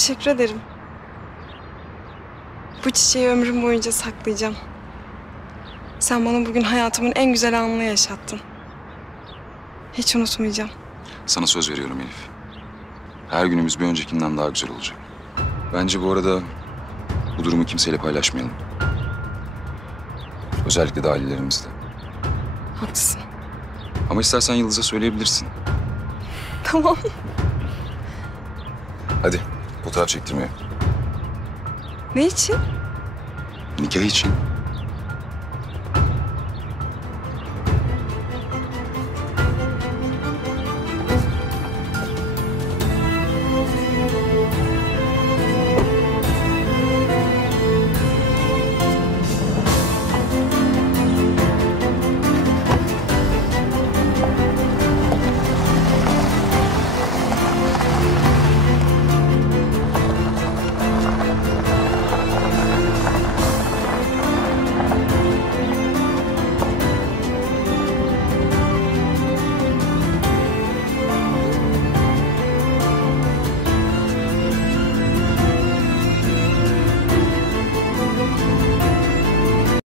Teşekkür ederim. Bu çiçeği ömrüm boyunca saklayacağım. Sen bana bugün hayatımın en güzel anını yaşattın. Hiç unutmayacağım. Sana söz veriyorum Elif. Her günümüz bir öncekinden daha güzel olacak. Bence bu arada bu durumu kimseyle paylaşmayalım. Özellikle de ailelerimizle. Haklısın. Ama istersen Yıldız'a söyleyebilirsin. Tamam. Hadi fotoğraf çektirmeye. Ne için? Nikah için.